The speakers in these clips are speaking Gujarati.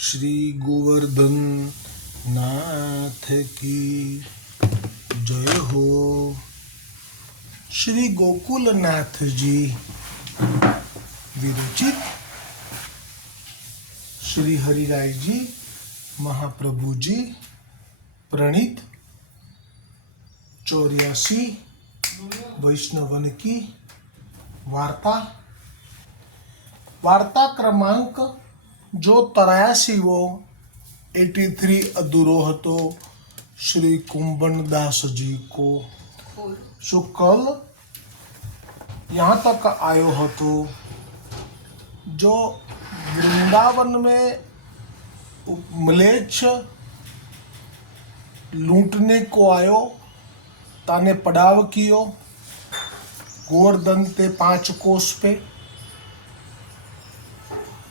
શ્રી ગોવર્ધન નાથ કી જય હો શ્રી ગોકુલનાથજી વિરચિત શ્રી હરિરાયજી મહાપ્રભુજી પ્રણીત ચોર્યાસી વૈષ્ણવનકી વાર્તા વાર્તા ક્રમાંક क्रमांक जो तरायासी वो एटी थ्री अधूरो હતો श्री कुंभनदास जी को सो कल यहाँ तक आयो હતો जो वृंदावन में म्लेच्छ लूटने को आयो ताने पड़ाव कियो गोवर्धन ते पांच कोस पे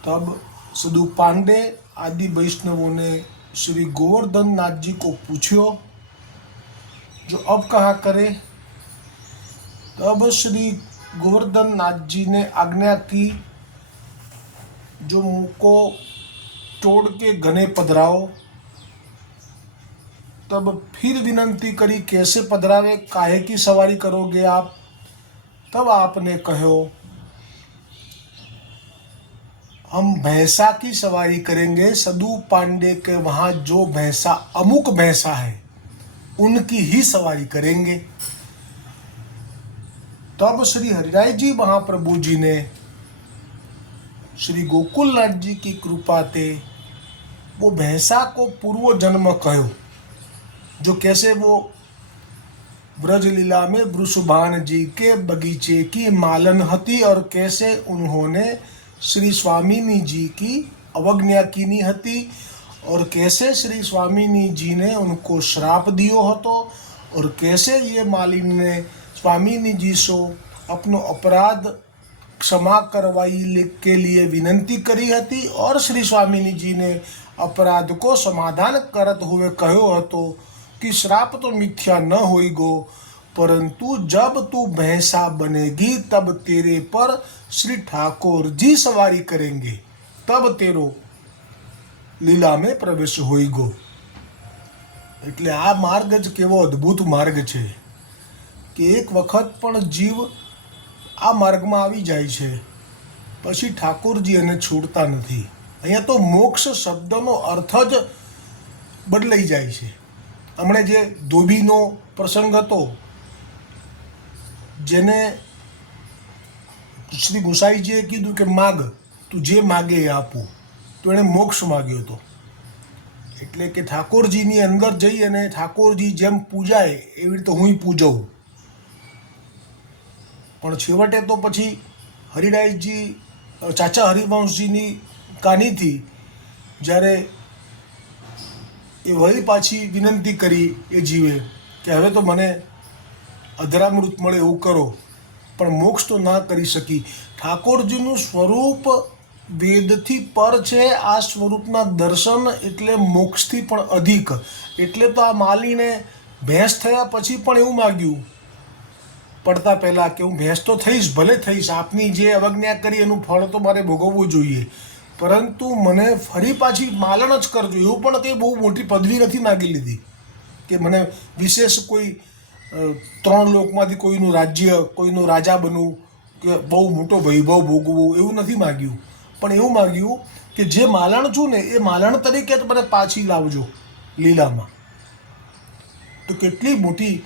तब सदु पांडे आदि वैष्णवों ने श्री गोवर्धन नाथ जी को पूछो जो अब कहाँ करे? तब श्री गोवर्धन नाथ जी ने आज्ञा की, जो मुँह को तोड़ के घने पधराओ। तब फिर विनंती करी, कैसे पधरावे? काहे की सवारी करोगे आप? तब आपने कहो हम भैंसा की सवारी करेंगे। सदु पांडे के वहाँ जो भैंसा, अमुक भैंसा है, उनकी ही सवारी करेंगे। तब श्री हरिराय जी महाप्रभु जी ने श्री गोकुलनाथ जी की कृपा ते वो भैंसा को पूर्व जन्म कहो, जो कैसे वो ब्रज लीला में वृषभान जी के बगीचे की मालन हती और कैसे उन्होंने श्री स्वामिनी जी की अवज्ञा कीनी हती और कैसे श्री स्वामिनी जी ने उनको श्राप दियो હતો और कैसे ये मालिनी ने स्वामिनी जी सो अपनो अपराध क्षमा करवाई के लिए विनंती करी હતી और श्री स्वामिनी जी ने अपराध को समाधान करत हुए कहो હતો कि श्राप तो मिथ्या न होई गो परंतु जब तू भैंसा बनेगी तब तेरे पर श्री ठाकुर जी सवारी करेंगे तब तेरो લીલા મેં પ્રવેશ હોઈ ગો એટલે આ માર્ગ જ કેવો અદ્ભુત માર્ગ છે કે એક વખત પણ જીવ આ માર્ગમાં આવી જાય છે પછી ઠાકોરજી એને છોડતા નથી અહીંયા તો મોક્ષ શબ્દનો અર્થ જ બદલાઈ જાય છે હમણે જે ધોબીનો પ્રસંગ હતો જેને શ્રી ગુસાઈજીએ કીધું કે માગ, તું જે માગે એ આપું. તો એણે મોક્ષ માગ્યો હતો. એટલે કે ઠાકોરજીની અંદર જઈ અને ઠાકોરજી જેમ પૂજાય, એવી રીતે હું પૂજવું. પણ છેવટે તો પછી હરિરાયજી ચાચા હરિવંશજીની કાનીથી જ્યારે એ વળી પાછી વિનંતી કરી એ જીવે કે હવે તો મને અધરામૃત મળે એવું કરો. પણ મોક્ષ તો ના કરી શકી. ઠાકોરજીનું સ્વરૂપ વેદથી પર છે, આ સ્વરૂપના દર્શન એટલે મોક્ષથી પણ અધિક. એટલે તો આ માલીને ભેંસ થયા પછી પણ એવું માગ્યું. પડતા પહેલાં કે હું ભેંસ તો થઈશ, ભલે થઈશ, આપની જે અવજ્ઞા કરી એનું ફળ તો મારે ભોગવવું જોઈએ. પરંતુ મને ફરી પાછી માલણ જ કરજો. એવું પણ કંઈ બહુ મોટી પદવી નથી માગી લીધી. કે મને વિશેષ કોઈ ત્રણ લોકમાંથી કોઈનું રાજ્ય, કોઈનું રાજા બનવું, કે બહુ મોટો વૈભવ ભોગવવું, એવું નથી માગ્યું. પણ એવું માગ્યું કે જે માલણ છું ને, એ માલણ તરીકે જ મને પાછી લાવજો લીલામાં. તો કેટલી મોટી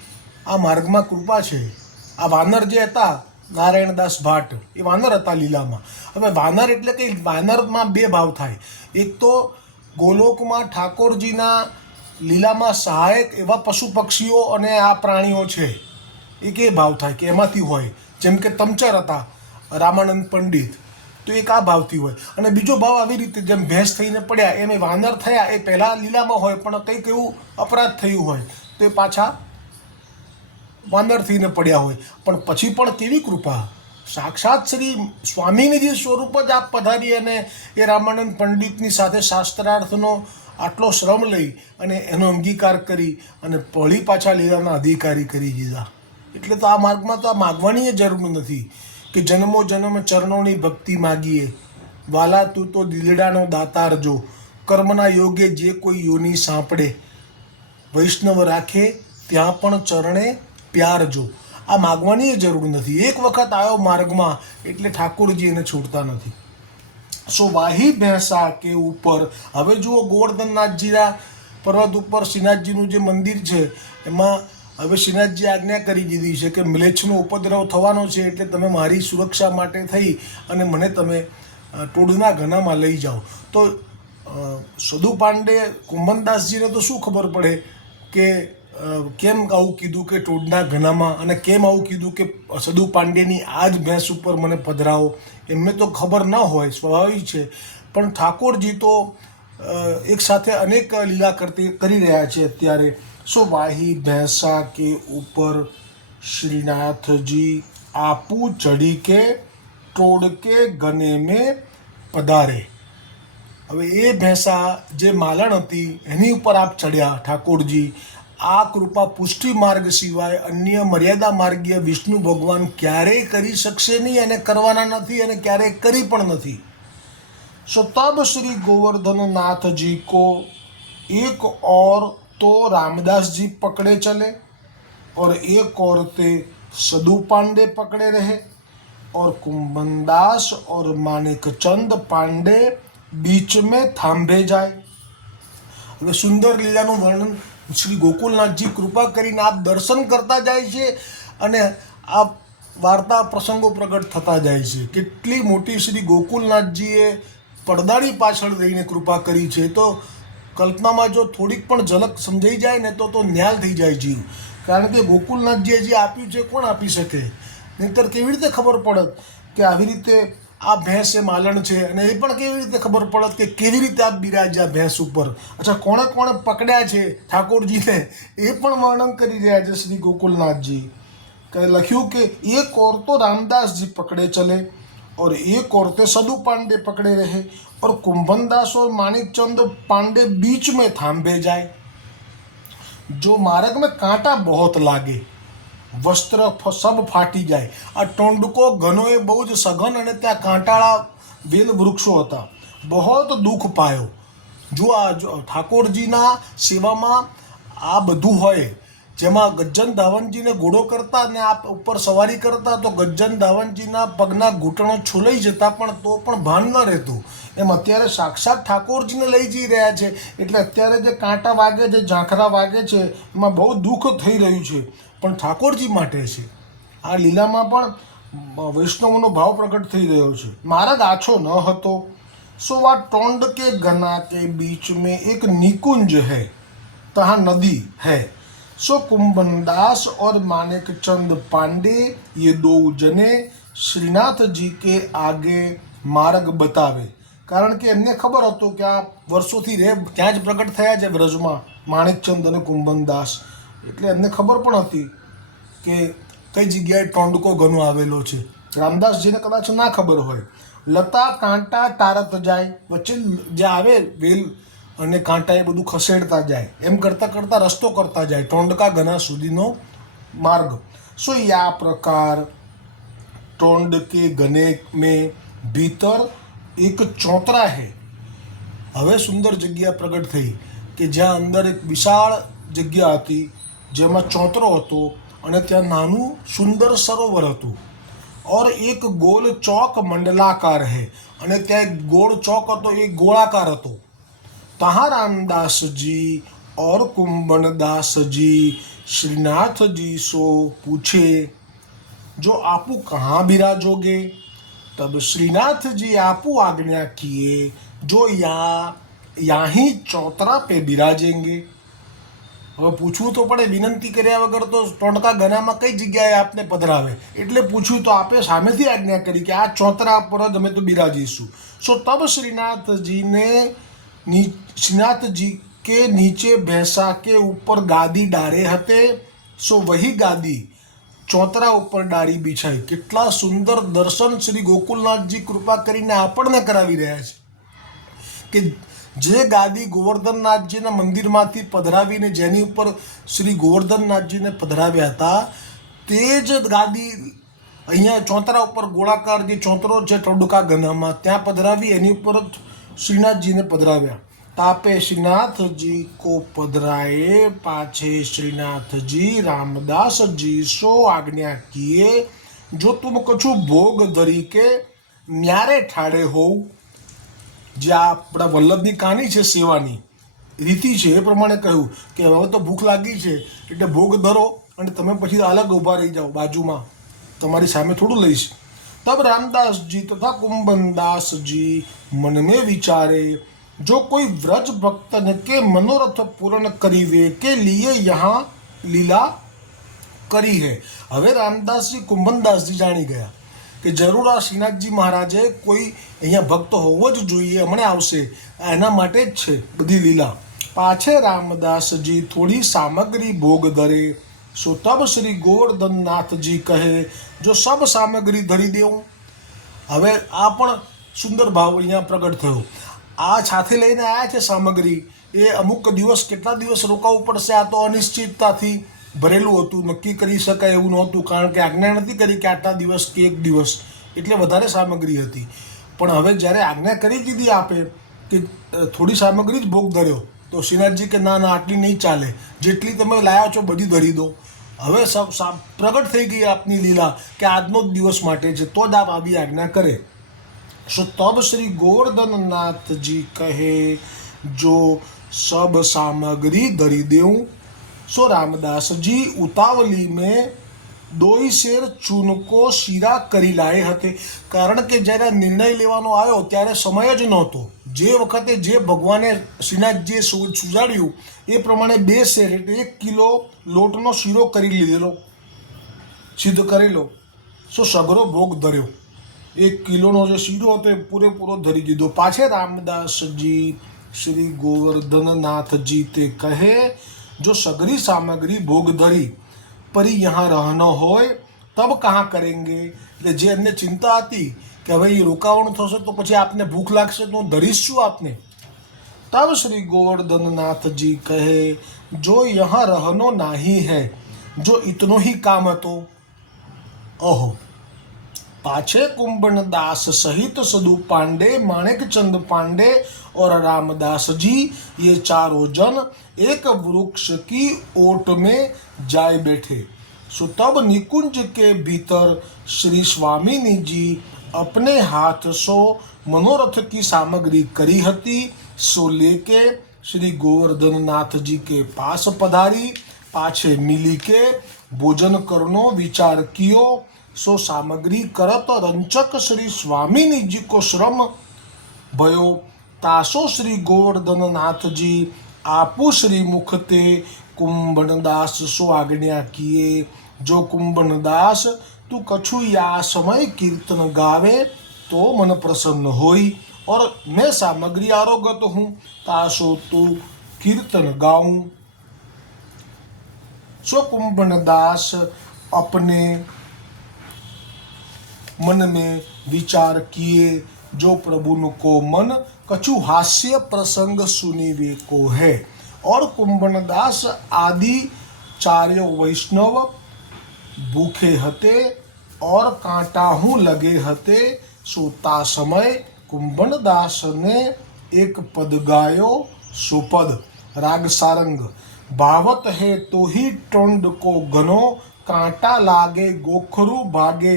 આ માર્ગમાં કૃપા છે. આ વાનર જે હતા, નારાયણદાસ ભાટ, એ વાનર હતા લીલામાં. હવે વાનર એટલે કે વાનરમાં બે ભાવ થાય. એક તો ગોલોકમાં ઠાકોરજીના લીલામાં સહાયક એવા પશુ પક્ષીઓ અને આ પ્રાણીઓ છે. એ ભાવ થાય કે એમાંથી હોય? જેમ કે તમચર હતા, રામાનંદ પંડિત. તો એક આ ભાવથી હોય? અને બીજો ભાવ આવી રીતે જેમ ભેંસ થઈને પડ્યા એમ એ વાનર થયા, એ પહેલાં લીલામાં હોય, પણ કંઈક એવું અપરાધ થયું હોય. તો એ પાછા વાનર થઈને પડ્યા હોય. પણ પછી પણ કેવી કૃપા? સાક્ષાત શ્રી સ્વામીની સ્વરૂપ જ આપ પધારી અને એ રામાનંદ પંડિતની સાથે શાસ્ત્રાર્થનો આટલો શ્રમ લઈ અને એનો અંગીકાર કરી અને પળી પાછા લેવાના અધિકારી કરી દીધા. એટલે તો આ માર્ગમાં તો આ માગવાની જરૂર નથી કે જન્મો જન્મ ચરણોની ભક્તિ માગીએ. વાલા તું તો દિલડાનો દાતાર જો. કર્મના યોગે જે કોઈ યોની સાંપડે. વૈષ્ણવ રાખે ત્યાં પણ ચરણે પ્યાર જો. આ માગવાની જરૂર નથી. એક વખત આવ્યો માર્ગમાં એટલે ઠાકોરજી એને છોડતા નથી. સો વાહી ભેંસા કે ઉપર? હવે જુઓ ગોવર્ધનનાથજીના પર્વત ઉપર શ્રીનાથજીનું જે મંદિર છે, એમાં હવે શ્રીનાથજી આજ્ઞા કરી દીધી છે કે મ્લેચ્છનો ઉપદ્રવ થવાનો છે એટલે તમે મારી સુરક્ષા માટે થઈ અને મને તમે ટોળના ઘનામાં લઈ જાઓ. તો સધુ પાંડે કુંભનદાસજીને તો શું ખબર પડે કે કેમ આવું કીધું કે ટોડના ઘનામાં અને કેમ આવું કીધું કે સદુ પાંડેની આ જ ભેંસ ઉપર મને પધરાવો? એમને તો ખબર ન હોય, સ્વાભાવિક છે. પણ ઠાકોરજી તો એક સાથે અનેક લીલા કરતી કરી રહ્યા છે અત્યારે. સો વાહી ભેંસા કે ઉપર શ્રીનાથજી આપુ ચઢી કે ટોડકે ગને મેં પધારે. હવે એ ભેંસા જે માલણ હતી, એની ઉપર આપ ચડ્યા ઠાકોરજી. આ કૃપા પુષ્ટિ માર્ગ સિવાય અન્ય મર્યાદા માર્ગીય વિષ્ણુ ભગવાન ક્યારેય કરી શકશે નહીં અને કરવાના નથી અને ક્યારેય કરી પણ નથી सो तब श्री गोवर्धन नाथ जी को एक और तो रामदास जी पकड़े चले और एक और ते सदु पांडे पकड़े रहे और कुंभनदास और मानिक चंद पांडे बीच में थांभे જાય હવે સુંદર લીલાનું વર્ણન શ્રી ગોકુલનાથજી કૃપા કરીને આપ દર્શન કરતા જાય છે અને આ વાર્તા પ્રસંગો પ્રગટ થતા જાય છે. કેટલી મોટી શ્રી ગોકુલનાથજીએ પડદાની પાછળ રહીને કૃપા કરી છે. તો કલ્પનામાં જો થોડીક પણ ઝલક સમજાઈ જાય ને તો તો ન્યાલ થઈ જાય જીવ. કારણ કે ગોકુલનાથજીએ જે આપ્યું છે, કોણ આપી શકે? નહીંતર કેવી રીતે ખબર પડત કે આવી રીતે આ ભેંસ એ માલણ છે અને એ પણ કેવી રીતે ખબર પડત કે કેવી રીતે આપ બિરાજ્યા ભેંસ ઉપર અચ્છા કોણે કોણે પકડ્યા છે ઠાકોરજીને એ પણ વર્ણન કરી રહ્યા છે શ્રી ગોકુલનાથજી કે લખ્યું કે એક ઓર તો रामदास जी पकड़े चले और एक औरतें सदु पांडे पकड़े रहे और कुंभनदास और मानिक चंद पांडे बीच में थांभे जाए जो मार्ग में कांटा बहुत लागे વસ્ત્ર સબ ફાટી જાય. આ ટોંડકો ઘનો એ બહુ જ સઘન અને ત્યાં કાંટાળા વેલ વૃક્ષો હતા. બહોત દુઃખ પાયો. જો આ ઠાકોરજીના સેવામાં આ બધું હોય, જેમાં ગજ્જન ધાવનજીને ઘોડો કરતા અને આ ઉપર સવારી કરતા, તો ગજ્જન ધાવનજીના પગના ઘૂંટણો છોલાઈ જતા પણ તો પણ ભાન ન રહેતું. એમ અત્યારે સાક્ષાત ઠાકોરજીને લઈ જઈ રહ્યા છે. એટલે અત્યારે જે કાંટા વાગે છે ઝાંખરા વાગે છે, એમાં બહુ દુઃખ થઈ રહ્યું છે. પણ ઠાકોરજી માટે છે આ લીલામાં પણ વૈષ્ણવનો ભાવ પ્રગટ થઈ રહ્યો છે માર્ગ આછો ન હતો સો આ ટોંડ કે ઘના કે બીચ મેં એક નિકુંજ है तहाँ नदी है सो कुंभनदास और मानिक चंद पांडे ये दो जने श्रीनाथ जी के आगे માર્ગ બતાવે કારણ કે એમને ખબર હતું કે આ વર્ષોથી રે ત્યાં જ પ્રગટ થયા છે વ્રજમાં માણિકચંદ અને કુંભનદાસ એટલે એમને ખબર પણ હતી કે કઈ જગ્યાએ ટોંડકો ઘણો આવેલો છે. રામદાસજીને કદાચ ના ખબર હોય. લતા, કાંટા તારત જાય. વચ્ચે જે આવે વેલ અને કાંટા એ બધું ખસેડતા જાય. એમ કરતાં કરતાં રસ્તો કરતા જાય. ટોંડકા ગના સુધીનો માર્ગ. સો યા પ્રકાર ટોંડકે ગને મેં ભીતર એક ચોતરા હે. હવે સુંદર જગ્યા પ્રગટ થઈ કે જ્યાં અંદર એક વિશાળ જગ્યા હતી. જેમાં ચોતરો હતો અને ત્યાં નાનું સુંદર સરોવર હતું और એક ગોલ ચોક મંડલાકાર है અને ત્યાં એક ગોળ ચોક હતો એ ગોળાકાર હતો तहाँ रामदास जी और कुंभनदास जी श्रीनाथ जी सो पूछे जो आपू कहाँ विराजोगे तब श्रीनाथ जी आपू आज्ञा किए जो यहाँ यहाँ ही चौतरा पे विराजेंगे હવે પૂછવું તો પડે, વિનંતી કર્યા વગર તો ટોંડકા ગનામાં કઈ જગ્યાએ આપને પધરાવે? એટલે પૂછ્યું તો આપે સામેથી આજ્ઞા કરી કે આ ચોતરા પર જ અમે તો બિરાજીશું. સો તબ શ્રીનાથજીને શ્રીનાથજી કે નીચે ભેંસા કે ઉપર ગાદી ડારે હતે, સો વહી ગાદી ચોતરા ઉપર ડારી બિછાઈ. કેટલા સુંદર દર્શન શ્રી ગોકુલનાથજી કૃપા કરીને આપણને કરાવી રહ્યા છે. કે જે ગાદી ગોવર્ધનનાથજીના મંદિરમાંથી પધરાવીને જેની ઉપર શ્રી ગોવર્ધનનાથજીને પધરાવ્યા હતા, તે જ ગાદી અહીંયા ચોતરા ઉપર ગોળાકાર જે ચોતરો છે ટોડકા ગનામાં ત્યાં પધરાવી એની ઉપર શ્રીનાથજીને પધરાવ્યા. તાપે શ્રીનાથજી કો પધરાએ પાછે શ્રીનાથજી રામદાસજી સો આજ્ઞા કીએ. જો તું કછું ભોગ ધરી કે ન્યારે ઠાડે હોવ જે આપણા વલ્લભની કહાની છે સેવાની, રીતિ છે, એ પ્રમાણે કહ્યું કે હવે તો ભૂખ લાગી છે, એટલે ભોગ ધરો અને તમે પછી અલગ ઊભા રહી જાઓ બાજુમાં. તમારી સામે થોડું લઈશ. તબ રામદાસજી તથા કુંભનદાસજી મનમે વિચારે, જો કોઈ વ્રજ ભક્તને કે મનોરથ પૂર્ણ કરીવે કે લીએ યહાં લીલા કરી હે. હવે રામદાસજી, કુંભનદાસજી જાણી ગયા. કે જરૂર આ શ્રીનાથજી મહારાજે કોઈ અહીંયા ભક્ત હોવો જ જોઈએ હમણાં આવશે. એના માટે જ છે બધી લીલા. પાછે રામદાસજી થોડી સામગ્રી ભોગ ધરે. સો તબ શ્રી ગોવર્ધનનાથજી કહે, જો સબ સામગ્રી ધરી દેવું. હવે આ પણ સુંદર ભાવ અહીંયા પ્રગટ થયો. આ સાથે લઈને આવ્યા છે સામગ્રી. એ અમુક દિવસ કેટલા દિવસ રોકાવું પડશે આ તો અનિશ્ચિતતાથી. ભરેલું હતું, નક્કી કરી શકાય એવું નહોતું, કારણ કે આજ્ઞા નથી કરી કે આટલા દિવસ કે એક દિવસ. એટલે વધારે સામગ્રી હતી. પણ હવે જ્યારે આજ્ઞા કરી દીધી આપે કે થોડી સામગ્રી જ ભોગ ધર્યો, તો શ્રીનાથજી કે, ના ના, આટલી નહીં ચાલે. જેટલી તમે લાયા છો, બધી ધરી દો. હવે પ્રગટ થઈ ગઈ આપની લીલા કે આજનો જ દિવસ માટે છે, તો જ આપ આવી આજ્ઞા કરે. સો તબ શ્રી ગોવર્ધનનાથજી કહે, જો સબ સામગ્રી ધરી દેવું सो रामदास जी उतावली में દોઈ શેર ચૂનકો શીરા કરી લાએ હતી કારણ કે જ્યારે નિર્ણય લેવાનો આવ્યો ત્યારે સમય જ નહોતો જે વખતે જે ભગવાને શ્રીનાથજીએ સુ- સુજાડ્યું એ પ્રમાણે બે શેર એટલે એક કિલો લોટનો શીરો કરી લીધેલો સિદ્ધ કરેલો સો સગરો ભોગ ધર્યો એક કિલોનો જે શીરો હતો એ પૂરેપૂરો ધરી દીધો પાછે રામદાસજી શ્રી ગોવર્ધનનાથજી તે કહે जो सगरी सामग्री भोग धरी પરી યહાં રહેનો હોય, તબ કહાં કરેંગે? એટલે જે એમને ચિંતા હતી કે હવે એ રોકાવણ થશે, તો પછી આપને ભૂખ લાગશે, તો હું ધરીશ છું આપને. તબ શ્રી ગોવર્ધનનાથજી કહે, જો યહાં રહનો નાહી હૈ, જો ઇતનો હી કામ હતો? અહો पाछे कुंभन दास सहित सदु पांडे, माणिक चंद पांडे और रामदास जी, ये चारों जन एक वृक्ष की ओट में जाए बैठे। सो तब निकुंज के भीतर श्री स्वामिनी जी अपने हाथ सो मनोरथ की सामग्री करी हती। सो लेके श्री गोवर्धन नाथ जी के पास पधारी। पाछे मिली के भोजन करनो विचार कियो। सो सामग्री करत रंचक श्री स्वामिनी जी को श्रम भयो तासो श्री गोवर्धन नाथ जी आपु श्री मुखते कुंभनदास सो आज्ञा किए जो कुंभनदास तू कछु या समय कीर्तन गावे तो मन प्रसन्न होई और मैं सामग्री आरोगत हूँ तासो तू कीर्तन गाऊं सो कुंभनदास अपने मन में विचार किए जो प्रभु को मन कछु हास्य प्रसंग सुनीवे को है और कुंभनदास आदि चार्य वैष्णव ભૂખે હતે ઓર કાંટાહું લગે હતે સોતા સમય કુંભનદાસને એક પદ ગાયો સુપદ રાગ સારંગ ભાવત હે તો ही ટોંડ કો ઘનો કાંટા લાગે ગોખરું ભાગે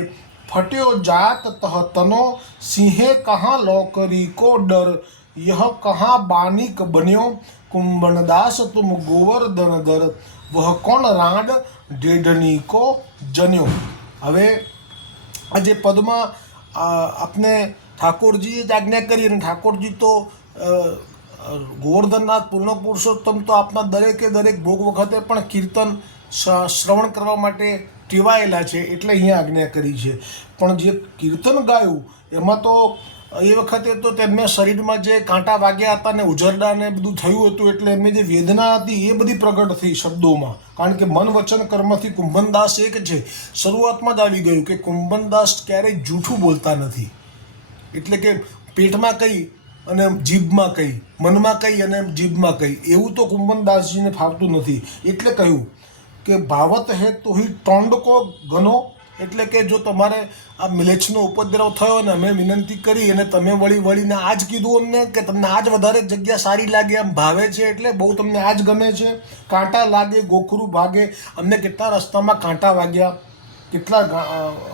ફટ્યો જાત તહતનો સિંહે કહાં લોકરી કો ડર? યહ कहाँ बानिक બન્યો? કુંભણદાસ तुम ગોવર્ધન દર વહ કોણ રાડ? ઢેઢની કો જન્યો. હવે આજે પદમાં આપને ઠાકોરજીએ જ આજ્ઞા કરી અને ઠાકોરજી તો ગોવર્ધનનાથ પૂર્ણ પુરુષોત્તમ તો આપના દરેકે દરેક ભોગ વખતે પણ કીર્તન શ્રવણ કરવા માટે ટેવાયેલા છે એટલે અહીંયા આજ્ઞા કરી છે. પણ જે કીર્તન ગાયું, એમાં તો એ વખતે તો તેમને શરીરમાં જે કાંટા વાગ્યા હતા ને ઉજરડા ને બધું થયું હતું એટલે એમની જે વેદના હતી એ બધી પ્રગટ થઈ શબ્દોમાં. કારણ કે મન વચન કર્મથી કુંભનદાસ એક છે. શરૂઆતમાં જ આવી ગયું કે કુંભનદાસ ક્યારેય જૂઠું બોલતા નથી. એટલે કે પેટમાં કંઈ અને જીભમાં કઈ, મનમાં કંઈ અને જીભમાં કઈ, એવું તો કુંભનદાસજીને ફાવતું નથી. એટલે કહ્યું કે ભાવત હે તો હી ટોંડકો ઘનો એટલે કે જો તમારે આ મિલેચ્સનો ઉપદ્રવ થયો ને અમે વિનંતી કરી અને તમે વળી વળીને આ જ કીધું અમને કે તમને આ જ વધારે જગ્યા સારી લાગે એમ ભાવે છે એટલે બહુ તમને આ જ ગમે છે. કાંટા લાગે, ગોખરું ભાગે. અમને કેટલા રસ્તામાં કાંટા વાગ્યા, કેટલા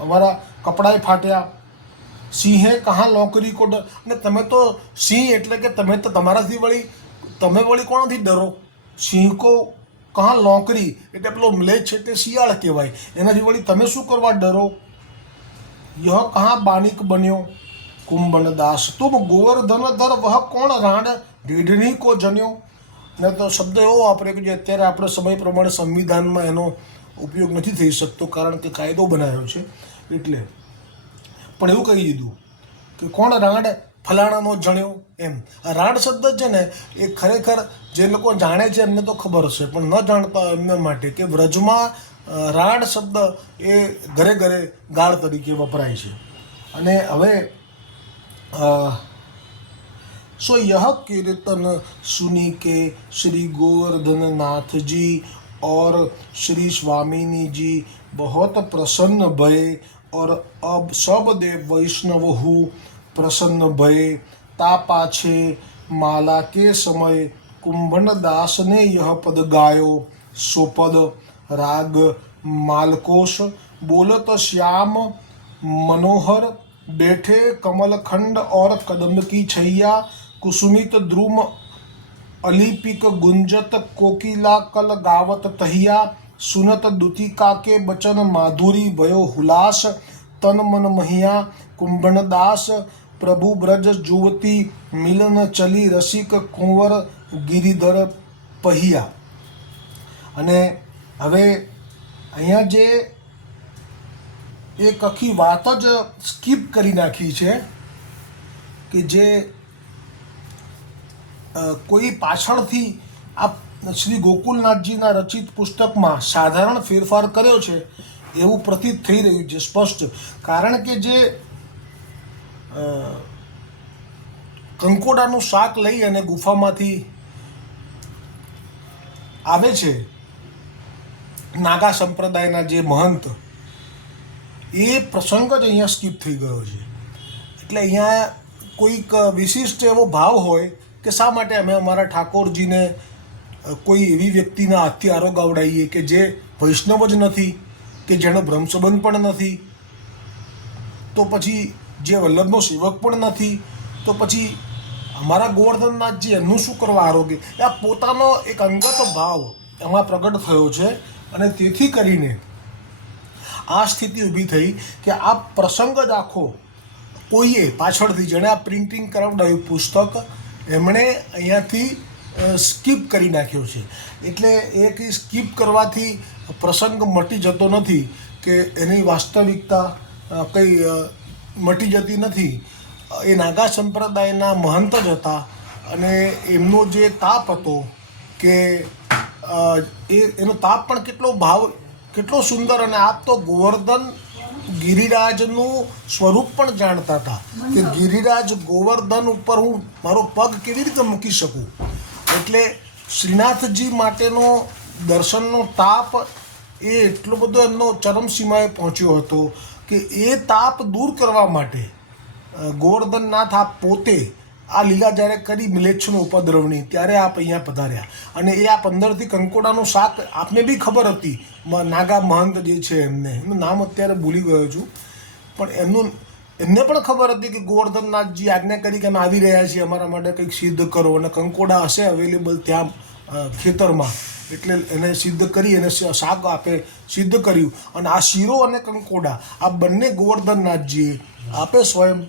અમારા કપડાએ ફાટ્યા. સિંહે કહા નોકરી કો અને તમે તો સિંહ એટલે કે તમે તો તમારાથી વળી, તમે વળી કોણથી ડરો? સિંહ કો કહા નોકરી? એટલે પેલો મ્લેચ્છ છે તે શિયાળ કહેવાય. એનાથી વળી તમે શું કરવા ડરો? યહ કહા બાનિક બન્યો? કુંભણ દાસ. તુમ ગોવર્ધન ધર વહ કોણ રાણ? ઢીઢની કો જન્યો? ને તો શબ્દ એવો વાપરે કે જે અત્યારે આપણે સમય પ્રમાણે સંવિધાનમાં એનો ઉપયોગ નથી થઈ શકતો કારણ કે કાયદો બનાવ્યો છે. એટલે પણ એવું કહી દીધું કે કોણ રાંડ ફલાણાનો જણ્યો એમ આ રાંડ શબ્દ છે ને એ ખરેખર જે લોકો જાણે છે એમને તો ખબર હશે પણ ન જાણતા એમને માટે કે વ્રજમાં અ, રાંડ શબ્દ એ ઘરે ઘરે ગાળ તરીકે વપરાય છે અને હવે અ, सो यह कीर्तन सुनी के श्री गोवर्धन नाथ जी और श्री स्वामिनी जी बहुत प्रसन्न भये और अब सब देव वैष्णव हु प्रसन्न भये ता पाछे माला के समय कुंभन दास ने यह पद गायो। सो राग मालकोश बोलत श्याम, मनोहर बैठे कमलखंड और कदम की छैया, कुसुमित द्रुम अलिपिक गुंजत कोकिला कल गावत तहिया, सुनत दुतिका के बचन माधुरी भयो हुलास, तन मन महिया, कुंभनदास પ્રભુ બ્રજ જુવતી મિલન ચલી રસિક કુંવર ગિરિધર પહિયા. અને હવે અહીંયા જે એક આખી વાત જ સ્કીપ કરી નાખી છે કે જે કોઈ પાછળથી આ શ્રી ગોકુલનાથજીના રચિત પુસ્તકમાં સાધારણ ફેરફાર કર્યો છે એવું પ્રતીત થઈ રહ્યું છે સ્પષ્ટ. કારણ કે જે કંકોડાનું શાક લઈ અને ગુફામાંથી આવે છે. નાગા સંપ્રદાયના જે મહંત, એ પ્રસંગ જ અહીંયા સ્કીપ થઈ ગયો છે. એટલે અહીંયા કોઈક વિશિષ્ટ એવો ભાવ હોય કે શા માટે અમે અમારા ઠાકોરજીને કોઈ એવી વ્યક્તિના હાથથી આરોગાવડાવીએ કે જે વૈષ્ણવ જ નથી, કે જેનો બ્રહ્મસંબંધ પણ નથી. તો પછી જે વલ્લભનો સેવક પણ નથી, તો પછી અમારા ગોવર્ધનનાથજી એમનું શું કરવા આરોગ્ય આ પોતાનો એક અંગત ભાવ એમાં પ્રગટ થયો છે અને તેથી કરીને આ સ્થિતિ ઊભી થઈ કે આ પ્રસંગ જ આખો કોઈએ પાછળથી, જેણે આ પ્રિન્ટિંગ કરાવડાવ્યું પુસ્તક, એમણે અહીંયાથી સ્કીપ કરી નાખ્યો છે. એટલે એ કંઈ સ્કીપ કરવાથી પ્રસંગ મટી જતો નથી કે એની વાસ્તવિકતા કંઈ મટી જતી નથી. એ નાગા સંપ્રદાયના મહંત જ હતા અને એમનો જે તાપ હતો કે એ, એનો તાપ પણ કેટલો ભાવ, કેટલો સુંદર અને આપ તો ગોવર્ધન ગિરિરાજનું સ્વરૂપ પણ જાણતા હતા કે ગિરિરાજ ગોવર્ધન ઉપર હું મારો પગ કેવી રીતે મૂકી શકું? એટલે શ્રીનાથજી માટેનો દર્શનનો તાપ એ એટલો બધો એમનો ચરમસીમાએ પહોંચ્યો હતો કે એ તાપ દૂર કરવા માટે ગોવર્ધનનાથ આપ પોતે આ લીલા જ્યારે કરી મિલેચ્છનો ઉપદ્રવની, ત્યારે આપ અહીંયા પધાર્યા. અને એ આ પંદરથી કંકોડાનું શાક આપને બી ખબર હતી નાગા મહંત જે છે એમને, એમનું નામ અત્યારે ભૂલી ગયો છું. પણ એમનું, એમને પણ ખબર હતી કે ગોવર્ધનનાથજી આજ્ઞા કરી કે અમે આવી રહ્યા છીએ, અમારા માટે કંઈક સિદ્ધ કરો. અને કંકોડા હશે અવેલેબલ ત્યાં ખેતરમાં. એટલે એને સિદ્ધ કરી અને શાક આપે સિદ્ધ કર્યું. અને આ શીરો અને કંકોડા, આ બંને ગોવર્ધનનાથજીએ આપે સ્વયં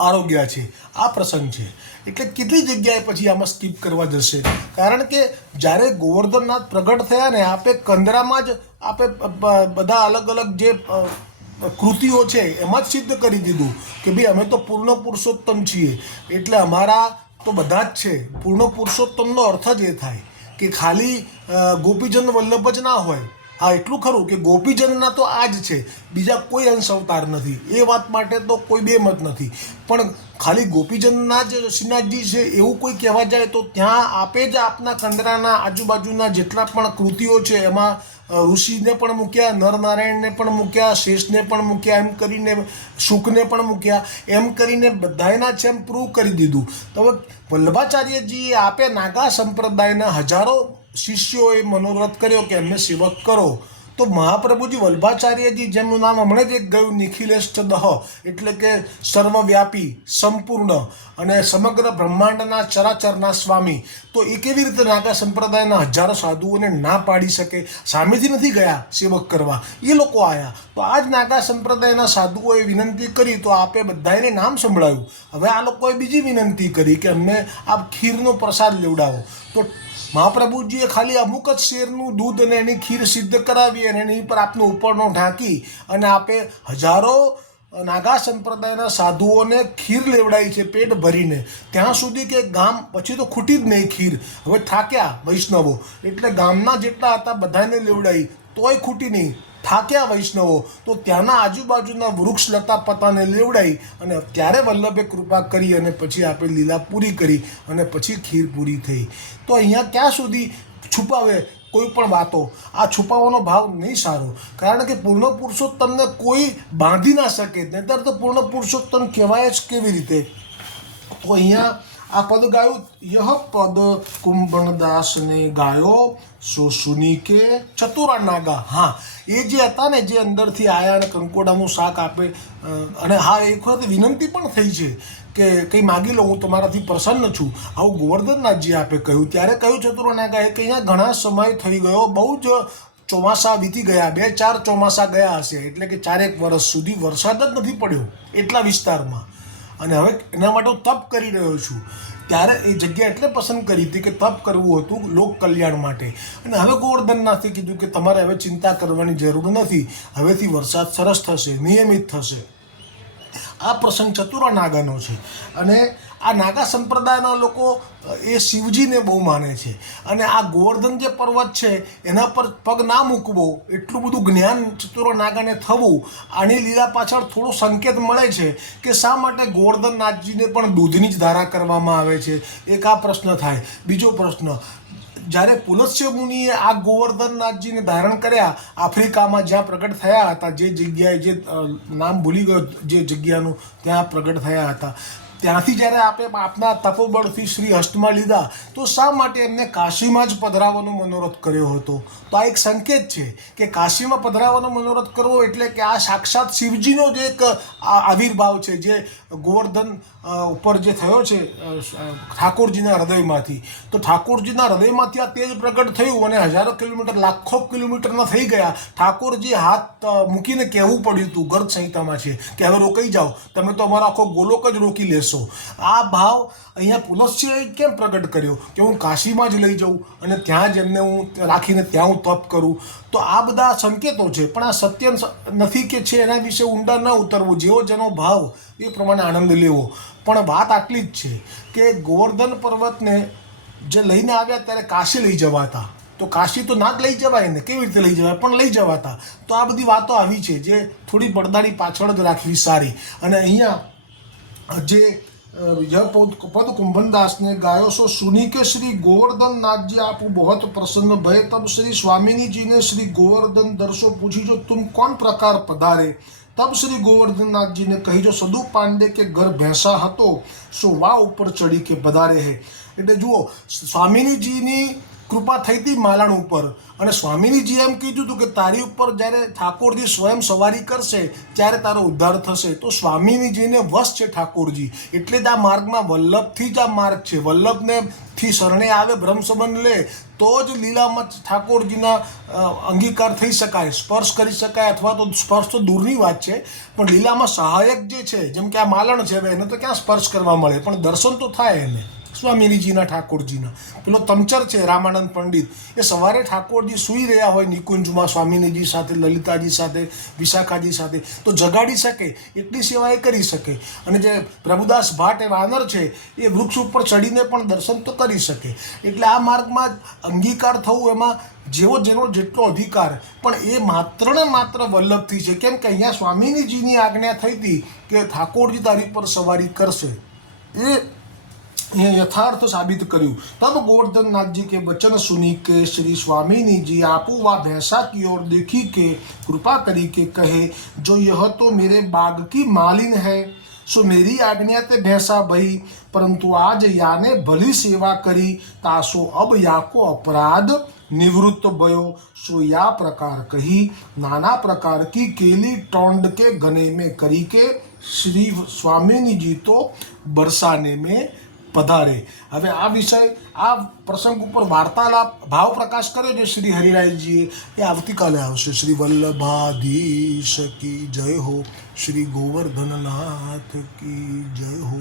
આરોગ્ય છે. આ પ્રસંગ છે. એટલે કેટલી જગ્યાએ પછી આમાં સ્કીપ કરવા જશે? કારણ કે જ્યારે ગોવર્ધનનાથ પ્રગટ થયા ને, આપે કંદરામાં જ આપે બધા અલગ અલગ જે કૃતિઓ છે, એમાં જ સિદ્ધ કરી દીધું કે ભાઈ અમે તો પૂર્ણ પુરુષોત્તમ છીએ. એટલે અમારા તો બધા જ છે. પૂર્ણ પુરુષોત્તમનો અર્થ જ એ થાય કે ખાલી ગોપીચંદ વલ્લભ જ ના હોય. હા, એટલું ખરું કે ગોપીજનના તો આ જ છે. બીજા કોઈ અંશ અવતાર નથી. એ વાત માટે તો કોઈ બે મત નથી. પણ ખાલી ગોપીજનના જ શ્રીનાથજી છે એવું કોઈ કહેવા જાય તો ત્યાં આપે જ આપના કંદરાના આજુબાજુના જેટલા પણ કૃતિઓ છે, એમાં ઋષિને પણ મૂક્યા, નરનારાયણને પણ મૂક્યા, શેષને પણ મૂક્યા, એમ કરીને શુકને પણ મૂક્યા, એમ કરીને બધાયના છે એમ પ્રૂવ કરી દીધું. તો વલ્લભાચાર્યજીએ આપે નાગા સંપ્રદાયના હજારો શિષ્યોએ મનોરથ કર્યો કે એમને સેવક કરો. તો મહાપ્રભુજી વલ્ભાચાર્યજી જેમનું નામ હમણાં જ એક ગયું નિખિલેશ દહ, એટલે કે સર્વવ્યાપી, સંપૂર્ણ અને સમગ્ર બ્રહ્માંડના ચરાચરના સ્વામી. તો એ કેવી રીતે નાગા સંપ્રદાયના હજારો સાધુઓને ના પાડી શકે? સામેથી નથી ગયા સેવક કરવા. એ લોકો આવ્યા તો આ જ નાગા સંપ્રદાયના સાધુઓએ વિનંતી કરી, તો આપે બધાને નામ સંભળાયું. હવે આ લોકોએ બીજી વિનંતી કરી કે અમને આ ખીરનો પ્રસાદ લેવડાવો. તો મહાપ્રભુજીએ ખાલી અમુક જ શેરનું દૂધ અને એની ખીર સિદ્ધ કરાવી અને એની પર આપનો ઉપરનો ઢાંકી અને આપે હજારો નાગા સંપ્રદાયના સાધુઓને ખીર લેવડાવી છે પેટ ભરીને. ત્યાં સુધી કે ગામ પછી તો ખૂટી જ નહીં ખીર. હવે થાક્યા વૈષ્ણવો. એટલે ગામના જેટલા હતા બધાને લેવડાવી. તોય ખૂટી નહીં. થાક્યા વૈષ્ણવો, તો ત્યાંના આજુબાજુના વૃક્ષ લતા પતાને લેવડાઈ અને ત્યારે વલ્લભે કૃપા કરી અને પછી આપણે લીલા પૂરી કરી અને પછી ખીર પૂરી થઈ. તો અહીંયા ક્યાં સુધી છુપાવે કોઈ પણ વાતો? આ છુપાવવાનો ભાવ નહીં સારો. કારણ કે પૂર્ણ પુરુષોત્તમને કોઈ બાંધી ના શકે. નહીતર તો પૂર્ણ પુરુષોત્તમ કહેવાય જ કેવી રીતે? તો અહીંયા આ પદ ગાયું, યહ પદ કુંભણદાસને ગાયો, સો સુની કે ચતુરા નાગા. હા એ જે હતા ને જે અંદરથી આયા અને કંકોડાનું શાક આપે અને હા, એક વખત વિનંતી પણ થઈ છે કે કંઈ માગી લો, હું તમારાથી પ્રસન્ન છું. આવું ગોવર્ધનનાથજી આપે કહ્યું. ત્યારે કહ્યું ચતુરા નાગાએ કે અહીંયા ઘણા સમય થઈ ગયો, બહુ જ ચોમાસા વીતી ગયા, બે ચાર ચોમાસા ગયા હશે, એટલે કે ચારેક વર્ષ સુધી વરસાદ જ નથી પડ્યો એટલા વિસ્તારમાં. અને હવે એના માટે તપ કરી રહ્યો છું. ત્યારે એ જગ્યા એટલે પસંદ કરી હતી કે તપ કરવું હતું લોક કલ્યાણ માટે. અને હવે ગોવર્ધનનાથે કીધું કે તમારે હવે ચિંતા કરવાની જરૂર નથી. હવેથી વરસાદ સરસ થશે, નિયમિત થશે. આ પ્રસંગ ચતુરા નાગાનો છે. અને આ નાગા સંપ્રદાયના લોકો એ શિવજીને બહુ માને છે. અને આ ગોવર્ધન જે પર્વત છે, એના પર પગ ના મૂકવો, એટલું બધું જ્ઞાન ચતુરો નાગાને થવું, આની લીલા પાછળ થોડો સંકેત મળે છે કે શા માટે ગોવર્ધનનાથજીને પણ દૂધની જ ધારા કરવામાં આવે છે? એક આ પ્રશ્ન થાય. બીજો પ્રશ્ન, જ્યારે પુલસ્ય મુનિએ આ ગોવર્ધનનાથજીને ધારણ કર્યા, આફ્રિકામાં જ્યાં પ્રગટ થયા હતા, જે જગ્યાએ જે નામ ભૂલી ગયો, જે જગ્યાનું ત્યાં પ્રગટ થયા હતા ત્યાંથી જ્યારે આપણે આપના તપોબળથી શ્રી હસ્તમાં લીધા, તો શા માટે એમને કાશીમાં જ પધરાવવાનો મનોરથ કર્યો હતો? તો આ એક સંકેત છે કે કાશીમાં પધરાવવાનો મનોરથ કરવો એટલે કે આ સાક્ષાત શિવજીનો જે એક આવિર્ભાવ છે, જે ગોવર્ધન ઉપર જે થયો છે ઠાકોરજીના હૃદયમાંથી. તો ઠાકોરજીના હૃદયમાંથી આ તેજ પ્રગટ થયું અને હજારો કિલોમીટર, લાખો કિલોમીટરના થઈ ગયા. ઠાકોરજી હાથ મૂકીને કહેવું પડ્યું હતું, ગર્ભ સંહિતામાં છે, કે હવે રોકાઈ જાઓ. તમે તો અમારો આખો ગોલોક જ રોકી લેશો. આ ભાવ અહીંયા પુલસ્યએ કેમ પ્રગટ કર્યો? કે હું કાશીમાં જ લઈ જાઉં અને ત્યાં જ એમને હું રાખીને ત્યાં હું તપ કરું? તો આ બધા સંકેતો છે, પણ આ સત્ય નથી કે છે એના વિશે ઊંડા ન ઉતરવું. જેવો જેનો ભાવ એ પ્રમાણે આનંદ લેવો પણ વાત આટલી જ છે કે ગોવર્ધન પર્વતને જે લઈને આવ્યા ત્યારે કાશી લઈ જવાતા તો કાશી તો ના જ લઈ જવાય ને કેવી રીતે લઈ જવાય પણ લઈ જવાતા તો આ બધી વાતો આવી છે જે થોડી પડદાની પાછળ જ રાખવી સારી અને અહીંયા જે અ, यह पद पद कुंभनदास ने गायो सो सुनी के श्री गोवर्धन नाथ जी आप बहुत प्रसन्न भय तब श्री स्वामिनी जी ने श्री गोवर्धन दर्शो पूछी जो तुम कौन प्रकार पधारे તબ શ્રી ગોવર્ધનનાથજીને કહીજો સદુ પાંડે કે ઘર ભેંસા હતો સો વા ઉપર ચડી કે બધારે હે એટલે જુઓ સ્વામિનીજીની કૃપા થઈ હતી માલણ ઉપર. અને સ્વામીનીજીએ એમ કીધું હતું કે, તારી ઉપર જ્યારે ઠાકોરજી સ્વયં સવારી કરશે, ત્યારે તારો ઉદ્ધાર થશે. તો સ્વામિનીજીને વશ છે ઠાકોરજી, એટલે જ આ માર્ગમાં વલ્લભથી જ આ માર્ગ છે. વલ્લભને થી શરણે આવે બ્રહ્મ સંબંધ લે તો જ લીલામાં ઠાકોરજીના અંગીકાર થઈ શકાય, સ્પર્શ કરી શકાય અથવા તો સ્પર્શ તો દૂરની વાત છે, પણ લીલામાં સહાયક જે છે, જેમ કે આ માલણ છે એને તો ક્યાં સ્પર્શ કરવા મળે? પણ દર્શન તો થાય એને. સ્વામિનીજીના ઠાકોરજીના. પેલો તમચર છે, રામાનંદ પંડિત. એ સવારે ઠાકોરજી સૂઈ રહ્યા હોય નિકુંજમાં સ્વામિનીજી સાથે, લલિતાજી સાથે, વિશાખાજી સાથે, તો જગાડી શકે, એટલી સેવા એ કરી શકે. અને જે પ્રભુદાસ ભાટ એ વાનર છે, એ વૃક્ષ ઉપર ચડીને પણ દર્શન તો કરી શકે. એટલે આ માર્ગમાં અંગીકાર થવું એમાં જેવો જેનો જેટલો અધિકાર, પણ એ માત્ર ને માત્ર વલ્લભથી છે. કેમ કે અહીંયા સ્વામિનીજીની આજ્ઞા થઈ હતી કે ઠાકોરજી તારી પર સવારી કરશે. એ यथार्थ साबित करू तब गोवर्धन नाथ जी के वचन सुनी के श्री स्वामिनी जी आपू व भैंसा की ओर देखी के कृपा करी के कहे जो यह तो मेरे बाग की मालिन है सो मेरी आज्ञा ते भैंसा भई परंतु आज याने भली सेवा करी तासो अब या को अपराध निवृत्त भयो सो या प्रकार कही नाना प्रकार की केली टोंड के गने में करी के श्री स्वामी जी तो बरसाने में પધારે. હવે આ વિષય, આ પ્રસંગ ઉપર વાર્તાલાપ ભાવ પ્રકાશ કર્યો છે શ્રી હરિરાયજીએ એ આવતીકાલે આવશે. શ્રી વલ્લભાધીશ કી જય હો. શ્રી ગોવર્ધનનાથ કી જય હો.